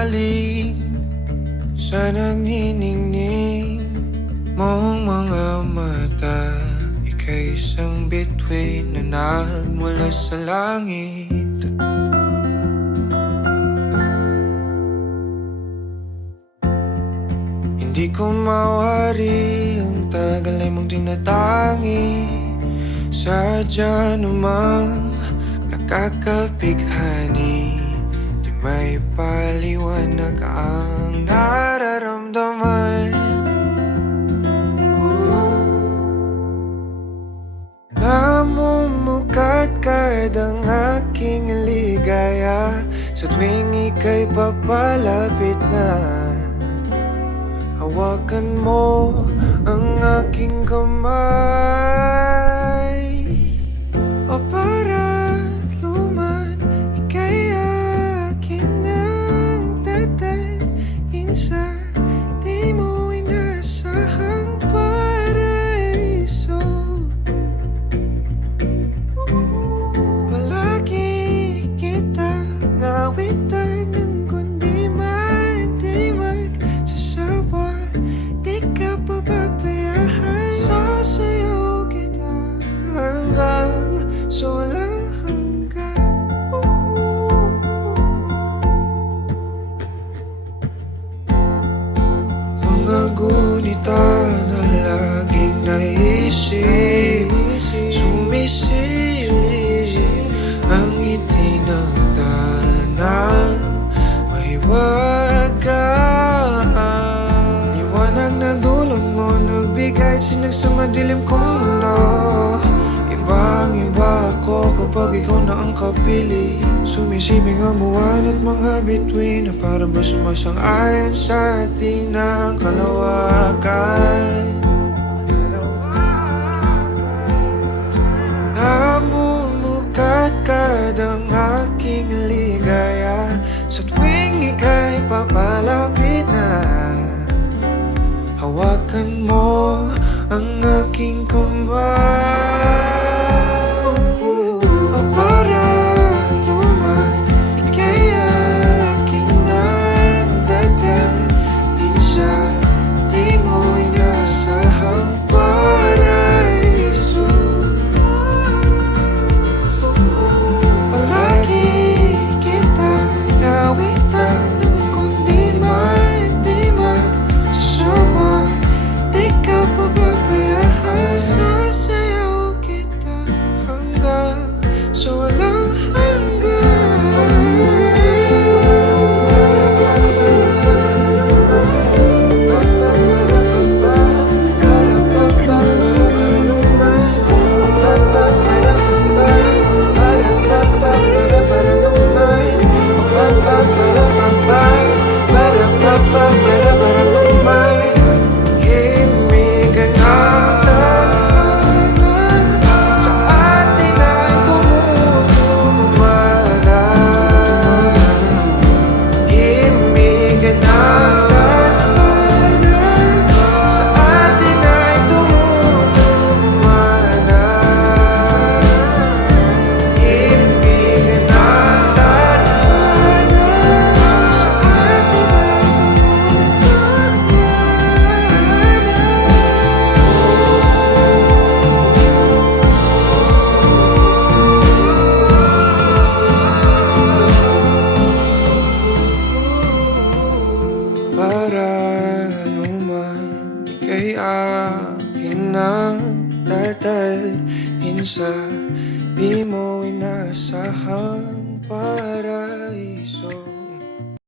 maling sa nagniningning mong mga mata. Ika'y isang bituin na nagmula sa langit. Hindi ko mawari ang tagal ay mong tinatangi. Sadya namang nakakapighani, di may paliwanag ang nararamdaman. Namumukat kadang aking ligaya sa tuwing ika'y papalapit na. Hawakan mo ang aking kamay, o para luman, ika'y akin ang tatalin sa di mo inasahang paraiso. Palagi kitang awitan ng kundi man di magsasawa. Di ka pababayaan, sasayaw kita hanggang sa walang hanggan. Mga gunita na laging naisip, sumisilip ang ngiti ng tanang mahiwagaan. Liwanag na dulot mo, nagbigay sinag sa madilim kong mundo. Ibang-iba ako kapag ikaw na ang kapili. Sumisibing ang buwan at mga bituin na para ba sumasang-ayon sa atin ang kalawakan. Namumukat kadang aking ligaya sa tuwing ika'y papalapit na. Hawakan mo ang aking kamay, o para luman, ika'y aking nang dadalhin sa di mo inasahang paraiso. Palagi kitang awitan ng kundi man di magsasawa. Di ka pababayaan, sasayaw kita hanggang sa walang himigan na sa atin ay tumutulumana. Himigan na sa atin ay tumutulumana. Himigan na sa atin ay para luman, ika'y akin ang tatalhin sa di mo inasahang